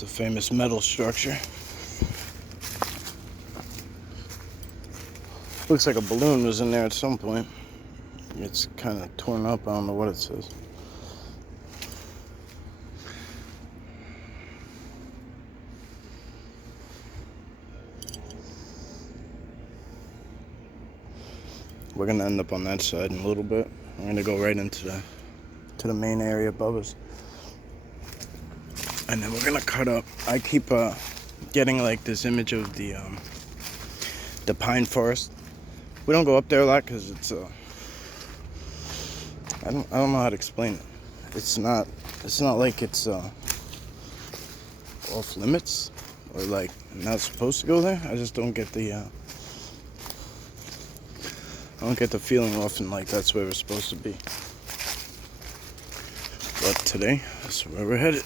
It's the famous metal structure. Looks like a balloon was in there at some point. It's kind of torn up. I don't know what it says. We're gonna end up on that side in a little bit. I'm gonna go right into the main area of Bubba's, and then we're gonna cut up. I keep getting like this image of the pine forest. We don't go up there a lot because it's I don't know how to explain it. It's not like it's off limits or like not supposed to go there. I just don't get the feeling often like that's where we're supposed to be. But today, that's where we're headed.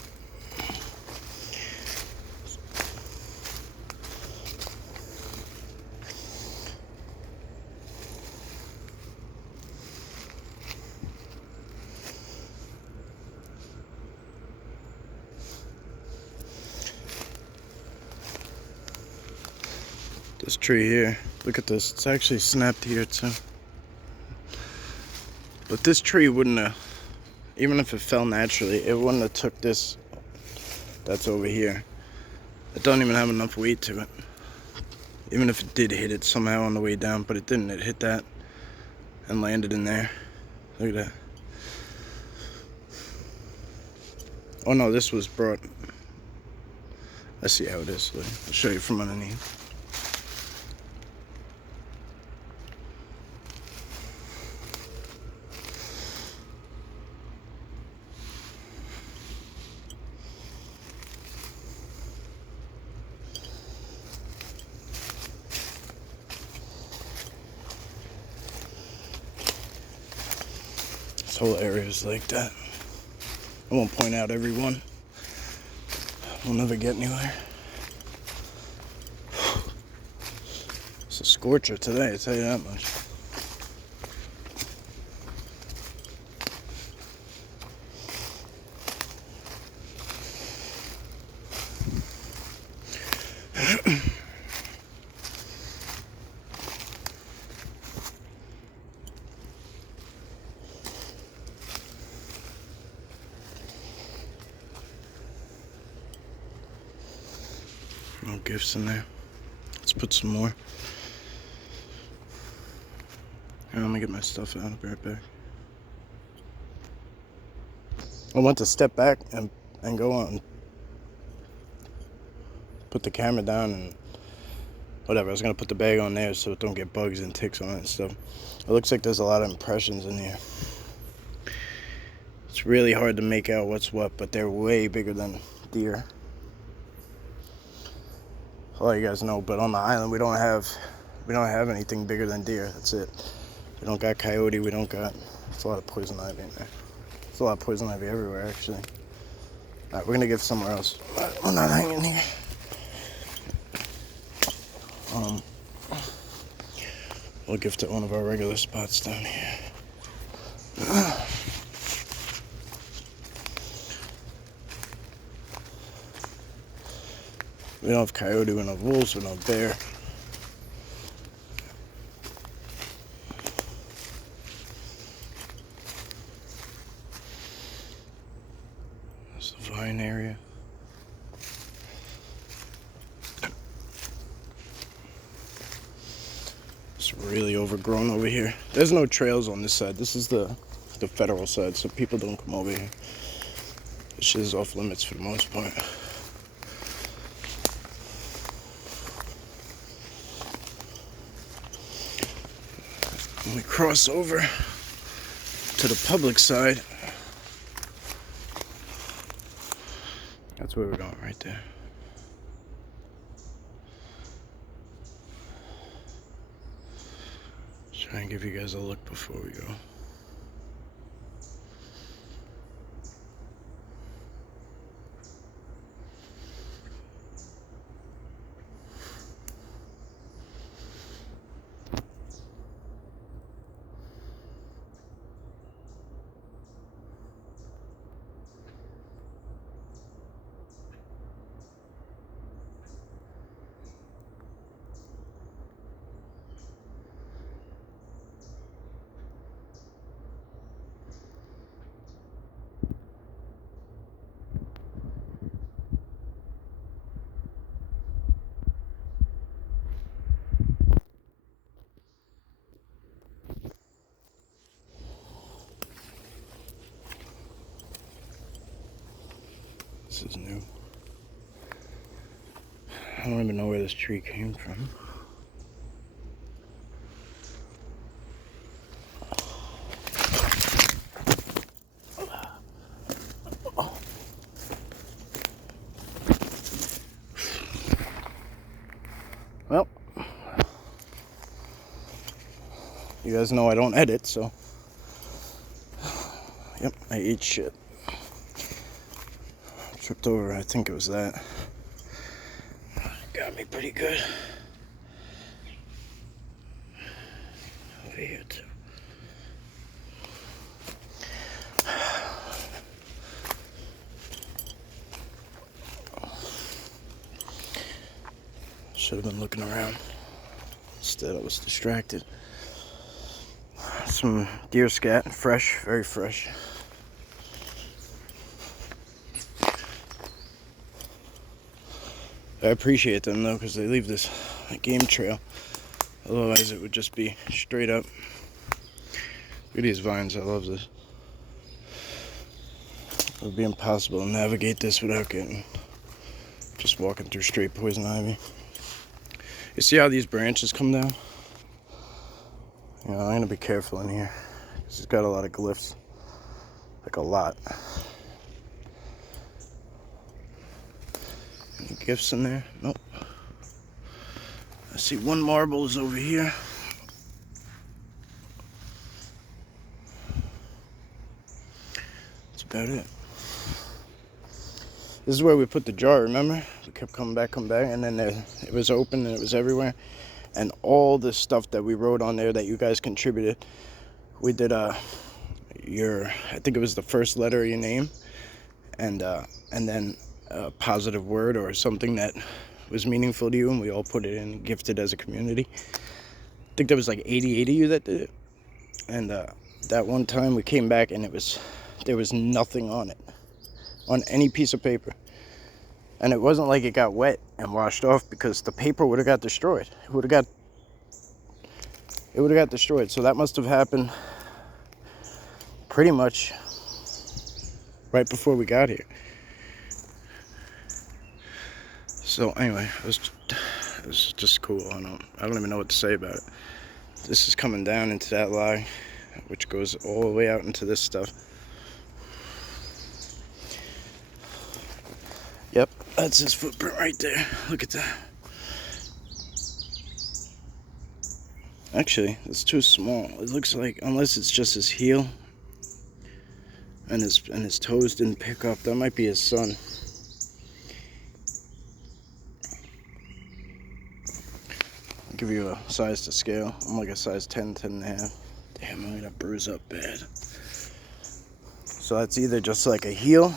This tree here, look at this, it's actually snapped here too. But this tree wouldn't have, even if it fell naturally, it wouldn't have took this that's over here. It don't even have enough weight to it. Even if it did hit it somehow on the way down, but it didn't. It hit that and landed in there. Look at that. Oh no, this was brought. I see how it is. Look, I'll show you from underneath. This whole area is like that. I won't point out every one. We'll never get anywhere. It's a scorcher today, I'll tell you that much. No gifts in there. Let's put some more. Here, let me get my stuff out. I'll be right back. I want to step back and go on. Put the camera down and whatever. I was going to put the bag on there so it don't get bugs and ticks on it and stuff. It looks like there's a lot of impressions in here. It's really hard to make out what's what, but they're way bigger than deer. I'll let you guys know, but on the island we don't have anything bigger than deer. That's it. We don't got coyote. We don't got. There's a lot of poison ivy in there. There's a lot of poison ivy everywhere, actually. All right, we're gonna give somewhere else. We're not hanging here. We'll give to one of our regular spots down here. We don't have coyote, we don't have wolves, we don't have bear. That's the vine area. It's really overgrown over here. There's no trails on this side. This is the federal side, so people don't come over here. This shit is off limits for the most part. When we cross over to the public side, that's where we're going, right there. Try and give you guys a look before we go. This is new. I don't even know where this tree came from. Well, you guys know I don't edit, so yep, I eat shit. Tripped over, I think it was that. Got me pretty good. Over here too. Should have been looking around. Instead I was distracted. Some deer scat, fresh, very fresh. I appreciate them though, because they leave this game trail. Otherwise it would just be straight up. Look at these vines, I love this. It would be impossible to navigate this without getting, just walking through straight poison ivy. You see how these branches come down? You know, I'm gonna be careful in here, because it's got a lot of glyphs. Like a lot. Any gifts in there? Nope. I see one marble is over here. That's about it. This is where we put the jar, remember? We kept coming back, and then it was open and it was everywhere. And all the stuff that we wrote on there that you guys contributed, we did I think it was the first letter of your name, and then a positive word or something that was meaningful to you, and we all put it in, gifted as a community. I think there was like 88 of you that did it. And that one time we came back and there was nothing on it, on any piece of paper. And it wasn't like it got wet and washed off, because the paper would have got destroyed. It would have got destroyed. So that must have happened pretty much right before we got here. So anyway, it was just cool. I don't even know what to say about it. This is coming down into that lie, which goes all the way out into this stuff. Yep, that's his footprint right there. Look at that. Actually, it's too small. It looks like, unless it's just his heel and his toes didn't pick up, that might be his son. I'll give you a size to scale. I'm like a size 10, 10 and a half. Damn, I'm gonna bruise up bad. So that's either just like a heel,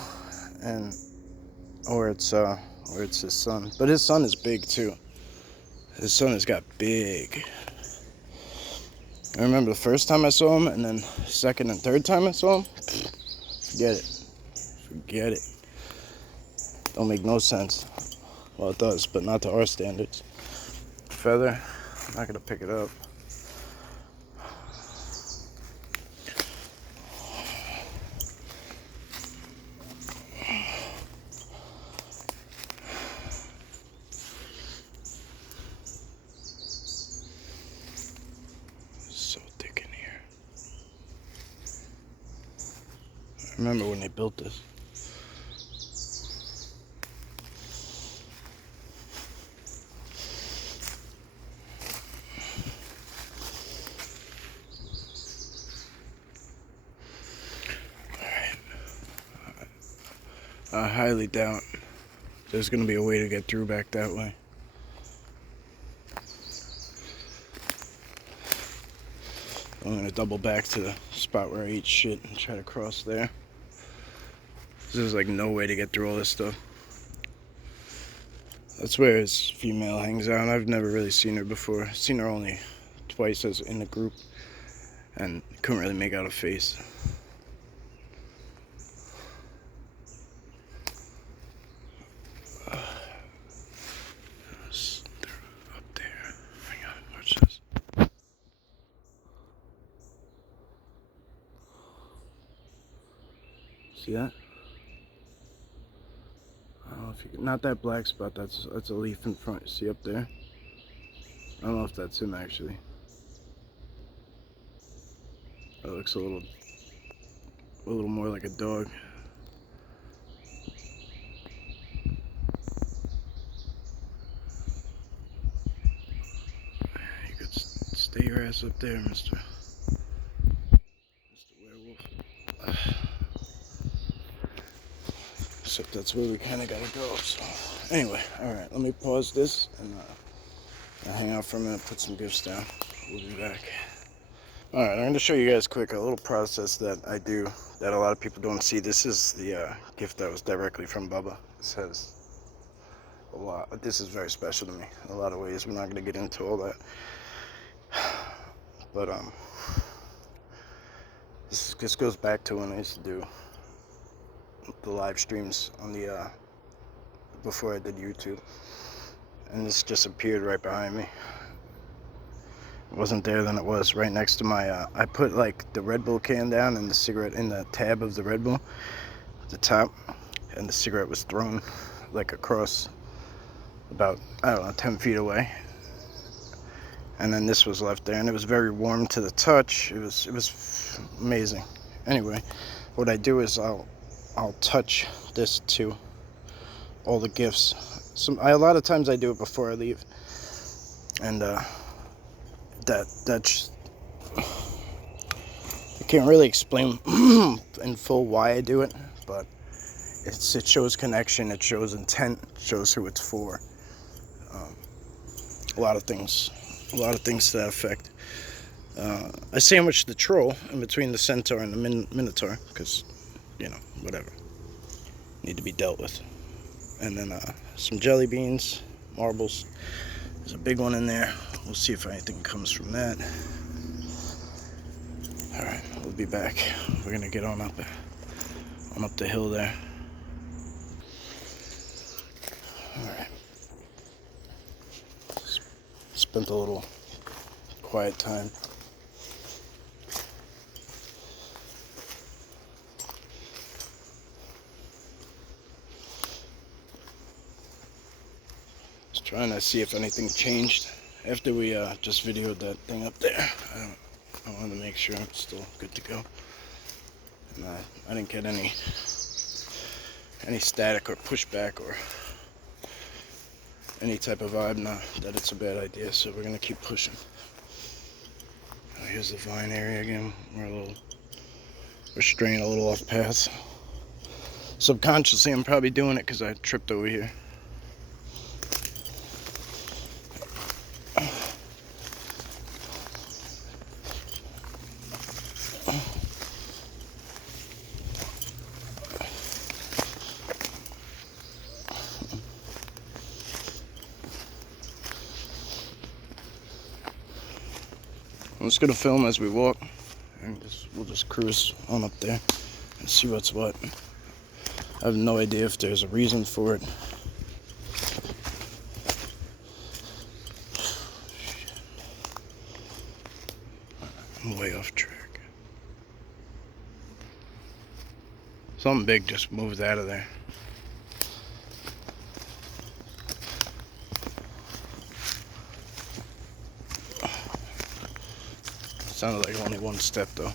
or it's his son. But his son is big too. His son has got big. I remember the first time I saw him, and then second and third time I saw him. Forget it. Don't make no sense. Well, it does, but not to our standards. Feather, I'm not gonna pick it up. So thick in here. I remember when they built this. I highly doubt there's going to be a way to get through back that way. I'm going to double back to the spot where I eat shit and try to cross there. There's like no way to get through all this stuff. That's where his female hangs out. I've never really seen her before. I've seen her only twice as in the group, and couldn't really make out a face. See that? if you can, not that black spot. That's a leaf in front. See up there? I don't know if that's him actually. That looks a little more like a dog. You could stay your ass up there, Mr. Werewolf. Except that's where we kind of gotta go. So anyway, all right. Let me pause this and hang out for a minute, put some gifts down. We'll be back. All right, I'm going to show you guys quick a little process that I do that a lot of people don't see. This is the gift that was directly from Bubba. This has a lot. This is very special to me in a lot of ways. We're not going to get into all that. But this goes back to when I used to do the live streams on the before I did YouTube. And this just appeared right behind me. It wasn't there, then it was right next to my I put like the Red Bull can down and the cigarette in the tab of the Red Bull at the top, and the cigarette was thrown like across about, I don't know, 10 feet away, and then this was left there, and it was very warm to the touch. It was amazing. Anyway, what I do is I'll touch this to all the gifts. A lot of times I do it before I leave, and that's, I can't really explain in full why I do it, but it shows connection, it shows intent, it shows who it's for. A lot of things to that effect. I sandwiched the troll in between the centaur and the minotaur because, you know, whatever, need to be dealt with. And then some jelly beans, marbles. There's a big one in there. We'll see if anything comes from that. Alright, we'll be back. We're gonna get on up the hill there. Alright. Spent a little quiet time. Just trying to see if anything changed after we just videoed that thing up there. I wanted to make sure I'm still good to go. And I didn't get any static or pushback or any type of vibe now that it's a bad idea, so we're gonna keep pushing. Here's the vine area again. We're straying a little off path. Subconsciously, I'm probably doing it because I tripped over here. I'm just gonna film as we walk, and we'll just cruise on up there and see what's what. I have no idea if there's a reason for it. I'm way off track. Something big just moved out of there. Sounded like only one step though.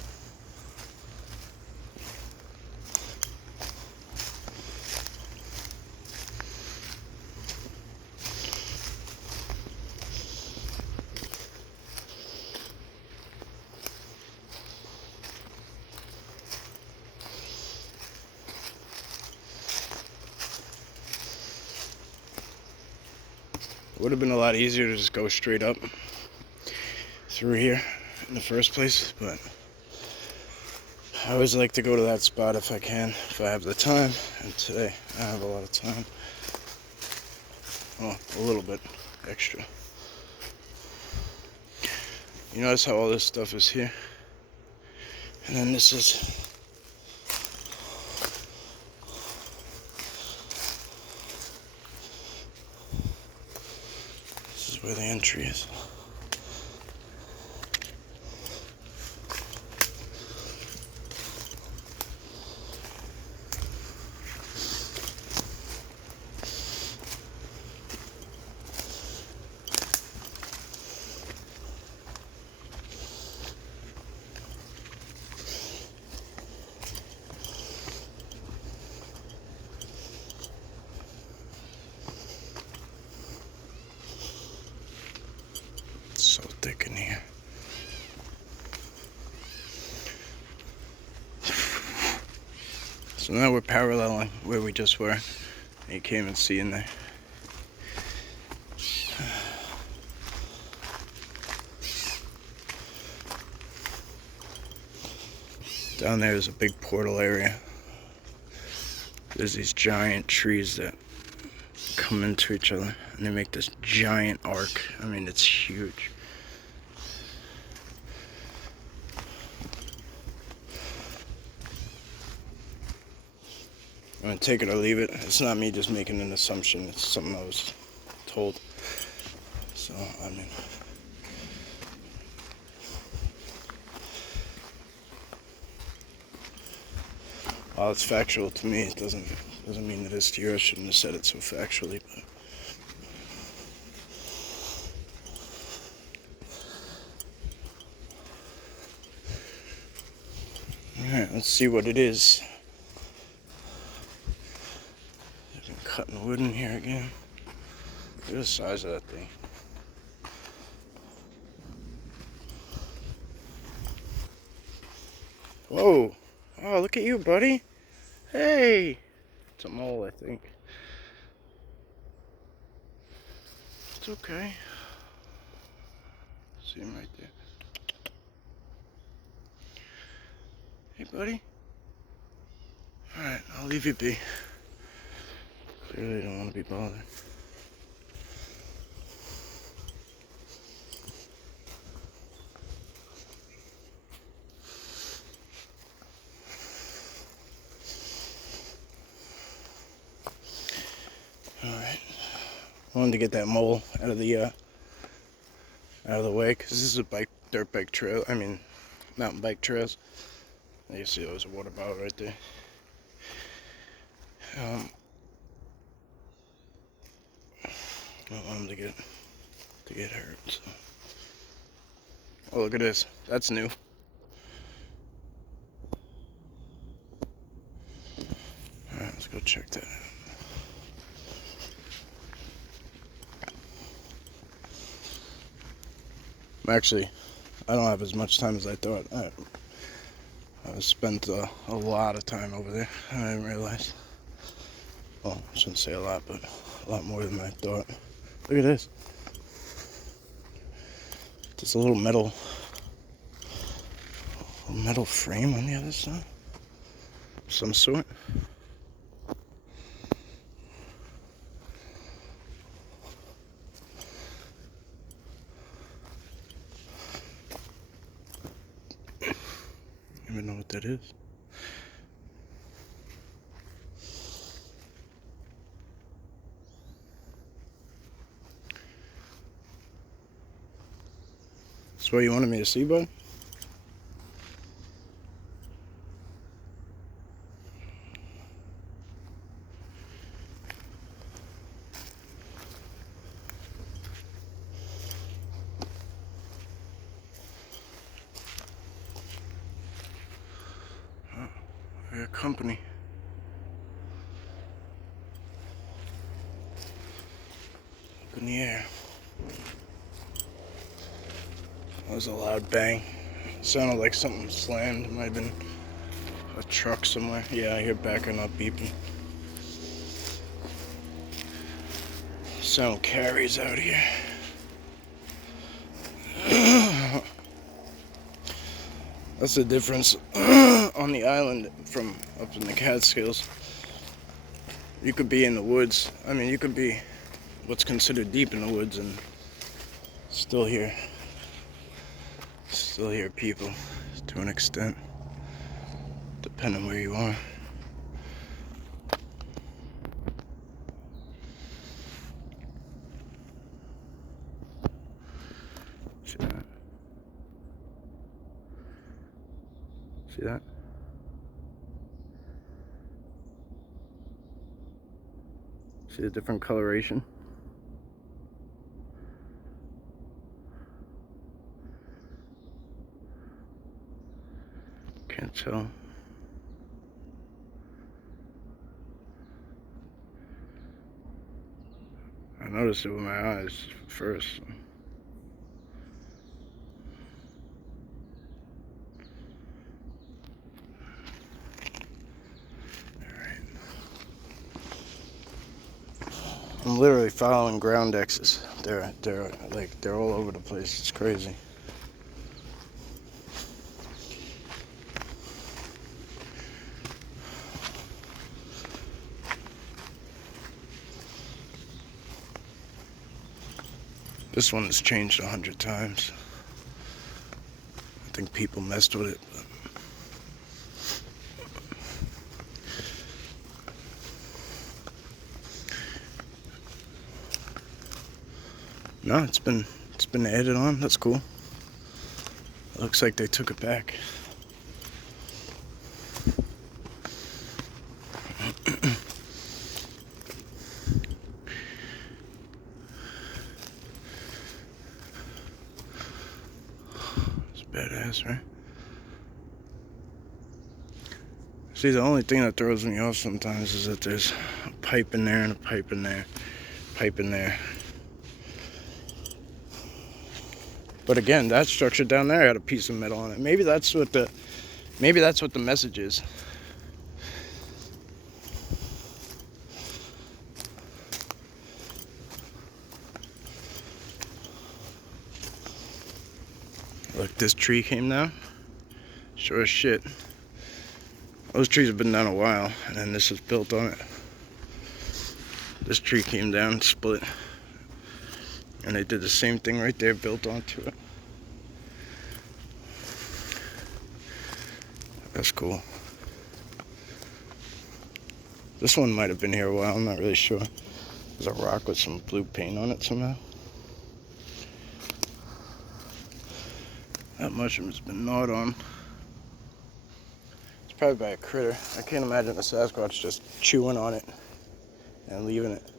It would have been a lot easier to just go straight up through here in the first place, but I always like to go to that spot if I can, if I have the time, and today I have a lot of time. Well, a little bit extra. You notice how all this stuff is here? And then this is where the entry is. thick in here. So now we're paralleling where we just were. You can't even see in there. Down there is a big portal area. There's these giant trees that come into each other and they make this giant arc. I mean, it's huge. I'm gonna take it or leave it. It's not me just making an assumption, it's something I was told. So, I mean, while it's factual to me, it doesn't mean it is to you. I shouldn't have said it so factually, but alright, let's see what it is. I've been cutting wood in here again. Look at the size of that thing. Whoa! Oh, look at you, buddy. Hey! It's a mole, I think. It's okay. See him right there. Hey, buddy. Alright, I'll leave you be. Clearly don't want to be bothered. Alright. I wanted to get that mole out of the way, because this is a dirt bike trail. I mean, mountain bike trails. You see there's a water bottle right there. I don't want him to get hurt. So. Oh, look at this. That's new. Alright, let's go check that out. Actually, I don't have as much time as I thought. I spent a lot of time over there. I didn't realize. Well, I shouldn't say a lot, but a lot more than I thought. Look at this. There's a little metal frame on the other side. Some sort. I don't even know what that is. That's what you wanted me to see, bud? I got company. Up in the air. That was a loud bang. It sounded like something slammed. It might have been a truck somewhere. Yeah, I hear backing up beeping. Sound carries out here. That's the difference on the island from up in the Catskills. You could be in the woods. I mean, you could be what's considered deep in the woods and still hear people to an extent, depending where you are. See that? See that? See the different coloration? Can't tell. I noticed it with my eyes first. I'm literally following ground X's. They're all over the place. It's crazy. This one has changed 100 times. I think people messed with it. No, it's been added on. That's cool. It looks like they took it back. It's badass, right? See, the only thing that throws me off sometimes is that there's a pipe in there and a pipe in there, pipe in there. But again, that structure down there had a piece of metal on it. Maybe that's what the message is. Look, this tree came down. Sure as shit. Those trees have been down a while, and then this is built on it. This tree came down, split, and they did the same thing right there, built onto it. That's cool. This one might have been here a while, I'm not really sure. There's a rock with some blue paint on it somehow. That mushroom has been gnawed on. It's probably by a critter. I can't imagine a Sasquatch just chewing on it and leaving it.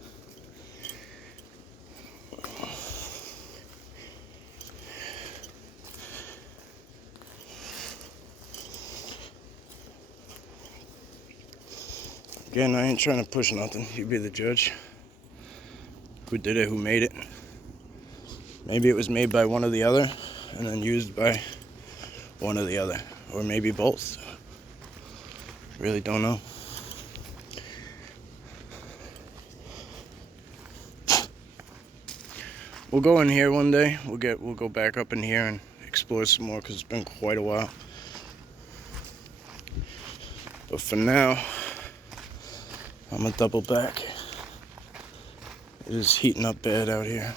Again, I ain't trying to push nothing. You be the judge. Who did it? Who made it? Maybe it was made by one or the other and then used by one or the other. Or maybe both. Really don't know. We'll go in here one day. We'll go back up in here and explore some more because it's been quite a while. But for now, I'm gonna double back. It is heating up bad out here.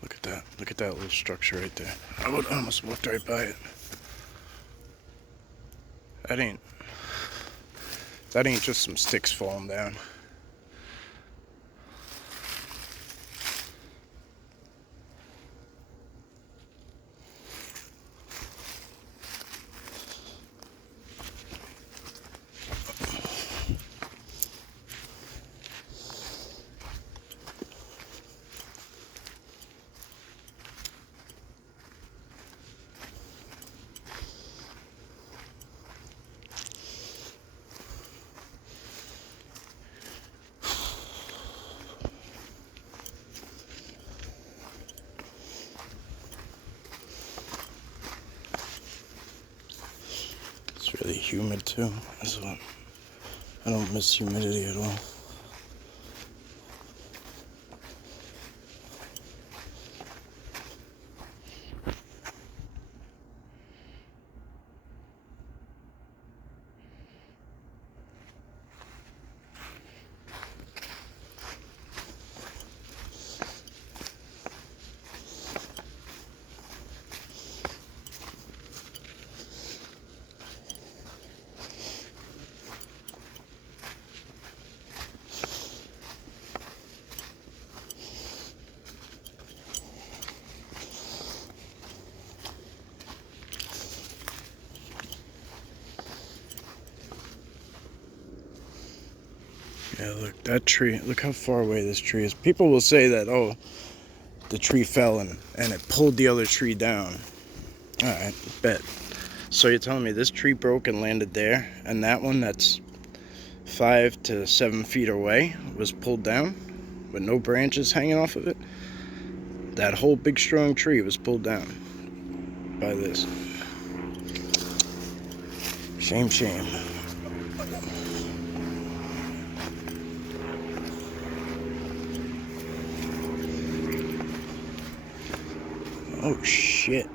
Look at that. Look at that little structure right there. I almost walked right by it. That ain't just some sticks falling down. It's really humid too. I don't miss humidity at all. Yeah, look, that tree, look how far away this tree is. People will say that, oh, the tree fell and it pulled the other tree down. Alright, bet. So you're telling me this tree broke and landed there, and that one that's 5 to 7 feet away was pulled down with no branches hanging off of it? That whole big strong tree was pulled down by this. Shame, shame. Oh shit.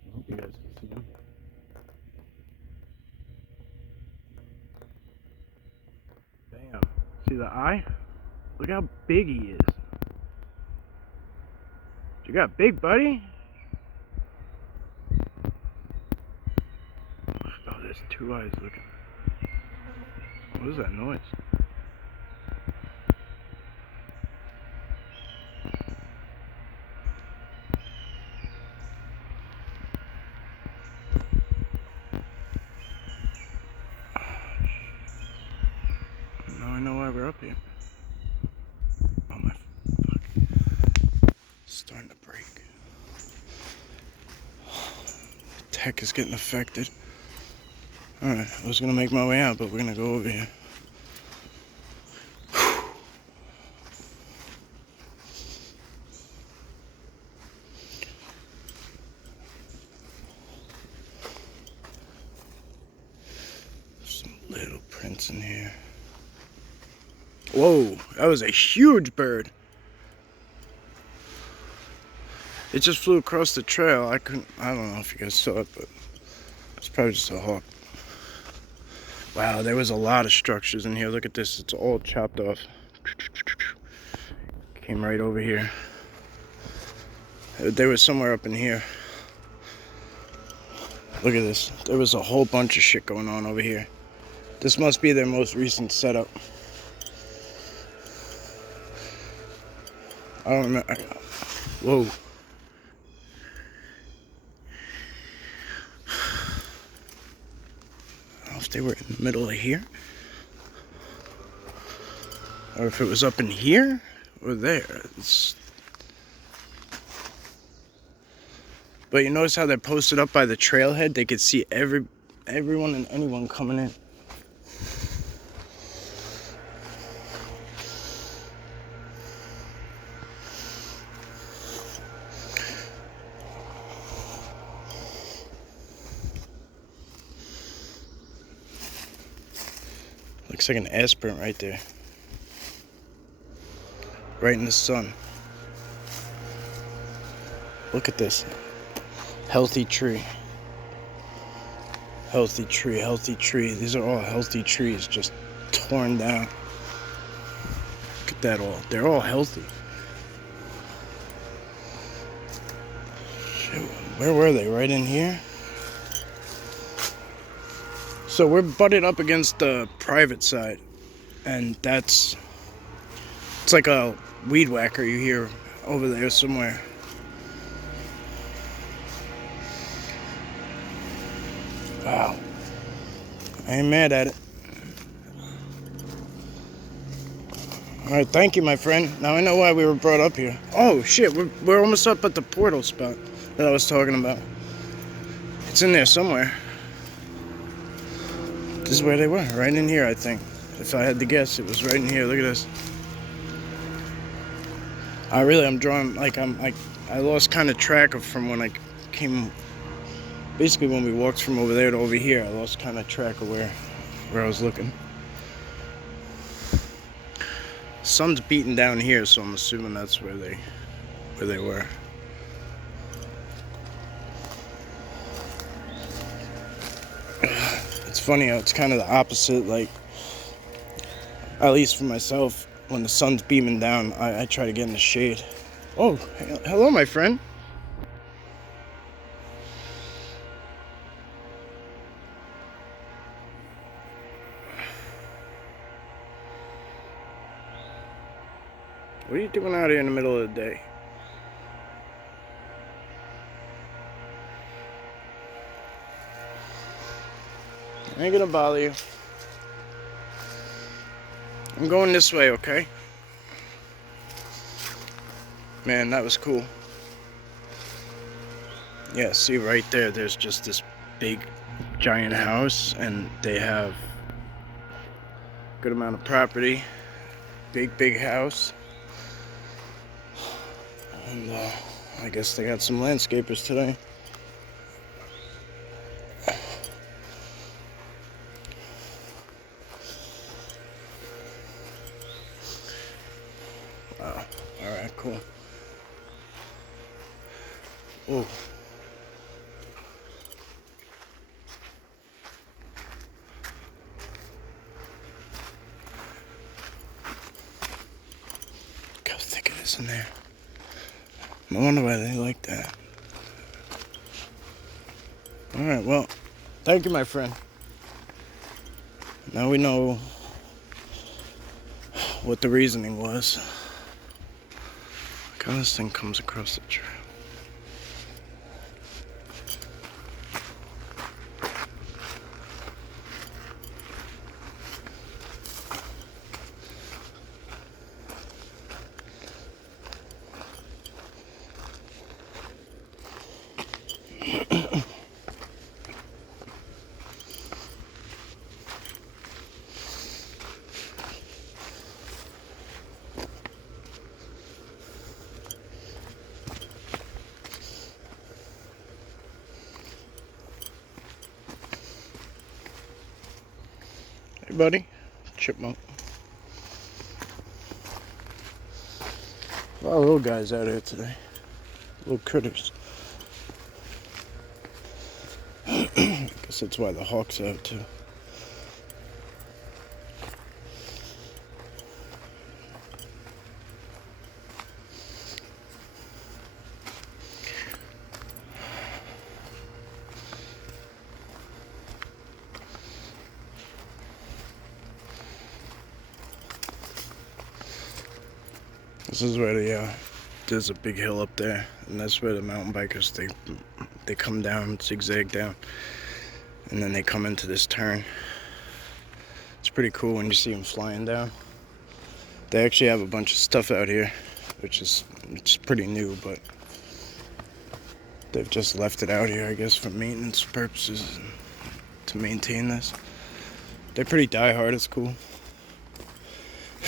I hope you guys can see him. Damn. See the eye? Look how big he is. You got big, buddy? Oh, there's two eyes looking. What is that noise? Now I know why we're up here. Oh my fuck. It's starting to break. The tech is getting affected. Alright, I was gonna make my way out, but we're gonna go over here. Some little prints in here. Whoa, that was a huge bird. It just flew across the trail. I don't know if you guys saw it, but it's probably just a hawk. Wow, there was a lot of structures in here. Look at this, it's all chopped off. Came right over here. There was somewhere up in here. Look at this. There was a whole bunch of shit going on over here. This must be their most recent setup. I don't remember. Whoa. I don't know if they were in the middle of here, or if it was up in here or there. But you notice how they're posted up by the trailhead? They could see everyone and anyone coming in. Looks like an ass print right there. Right in the sun. Look at this. Healthy tree. Healthy tree, healthy tree. These are all healthy trees just torn down. Look at that all. They're all healthy. Shit, where were they? Right in here? So we're butted up against the private side. And it's like a weed whacker you hear over there somewhere. Wow. I ain't mad at it. Alright, thank you, my friend. Now I know why we were brought up here. Oh, shit, we're almost up at the portal spot that I was talking about. It's in there somewhere. This is where they were, right in here, I think. If I had to guess, it was right in here. Look at this. I'm drawing, I lost kind of track of from when I came. Basically, when we walked from over there to over here, I lost kind of track of where I was looking. Sun's beating down here, so I'm assuming that's where they were. It's funny how it's kind of the opposite. Like, at least for myself, when the sun's beaming down, I try to get in the shade. Oh, hello, my friend. What are you doing out here in the middle of the day? I ain't gonna bother you. I'm going this way, okay? Man, that was cool. Yeah, see right there, there's just this big giant house, and they have a good amount of property. Big house. And I guess they got some landscapers today. Wow. Alright, cool. Oh. Look how thick it is in there. No wonder why they like that. Alright, well, thank you, my friend. Now we know what the reasoning was. Look how this thing comes across the trail. Hey, buddy. Chipmunk. A lot of little guys out here today. Little critters. I guess that's why the hawk's out too. This is where there's a big hill up there, and that's where the mountain bikers, they come down, zigzag down, and then they come into this turn. It's pretty cool when you see them flying down. They actually have a bunch of stuff out here, it's pretty new, but they've just left it out here, I guess, for maintenance purposes and to maintain this. They're pretty diehard. It's cool.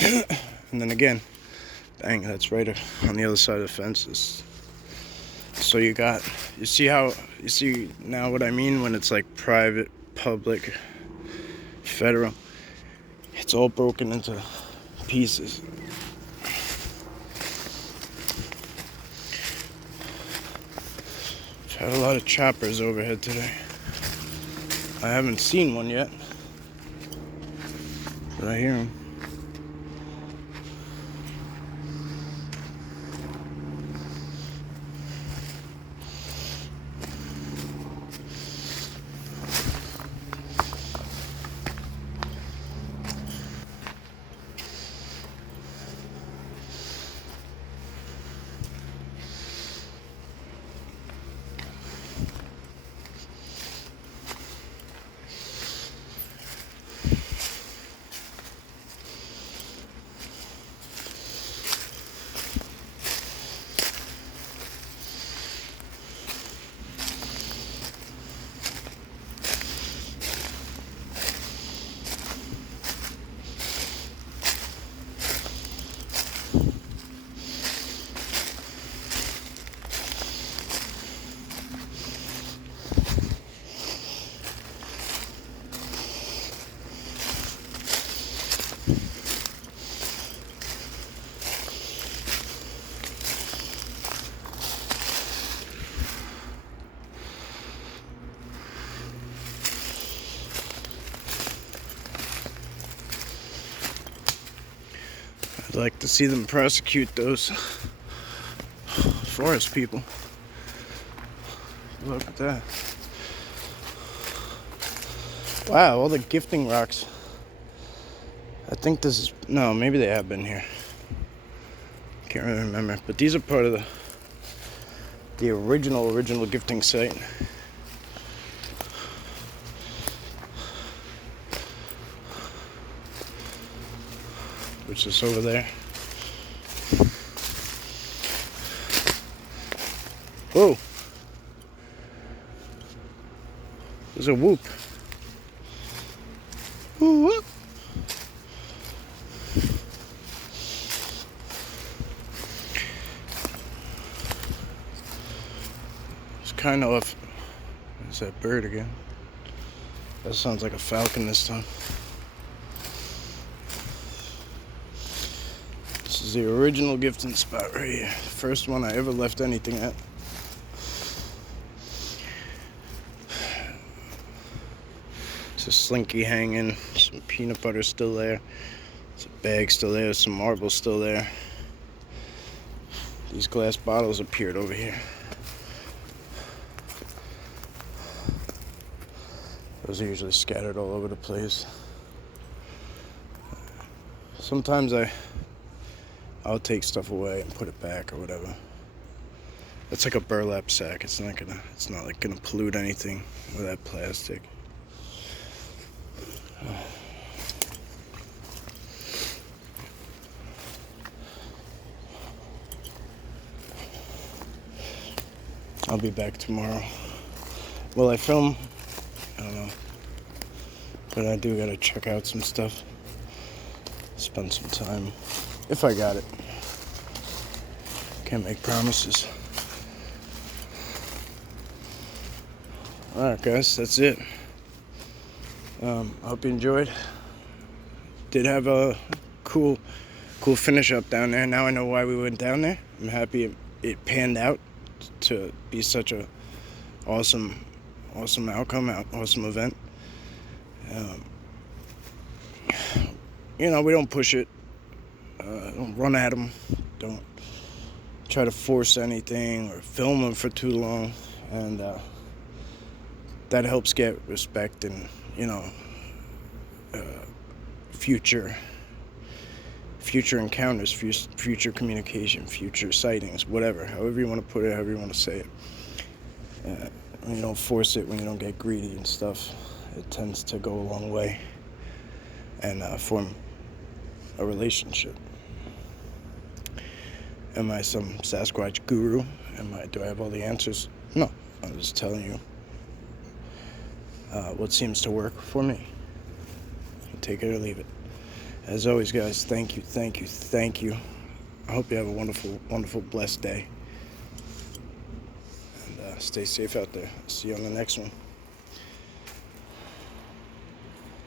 And then again, dang, that's right on the other side of the fences. So you see now what I mean when it's like private, public, federal. It's all broken into pieces. I've had a lot of choppers overhead today. I haven't seen one yet, but I hear them. I'd like to see them prosecute those forest people. Look at that. Wow, all the gifting rocks. I think this is, no, maybe they have been here. Can't really remember. But these are part of the original gifting site. Which is over there. Whoa. There's a whoop. Woo whoop. It's kind of off. There's that bird again. That sounds like a falcon this time. This is the original gifting spot right here. First one I ever left anything at. It's a slinky hanging, some peanut butter still there. There's a bag still there, some marbles still there. These glass bottles appeared over here. Those are usually scattered all over the place. Sometimes I'll take stuff away and put it back or whatever. It's like a burlap sack. It's not like gonna pollute anything with that plastic. I'll be back tomorrow. Will I film? I don't know. But I do gotta check out some stuff. Spend some time. If I got it. Can't make promises. Alright guys, that's it. I hope you enjoyed. Did have a cool finish up down there. Now I know why we went down there. I'm happy it panned out to be such a awesome outcome, awesome event. We don't push it. Don't run at them. Don't try to force anything or film them for too long. And that helps get respect and, future encounters, future communication, future sightings, whatever. However you want to put it, however you want to say it. When you don't force it, when you don't get greedy and stuff, it tends to go a long way and form a relationship. Am I some Sasquatch guru? Do I have all the answers? No, I'm just telling you what seems to work for me. Take it or leave it. As always, guys, thank you. I hope you have a wonderful, blessed day. And stay safe out there. See you on the next one.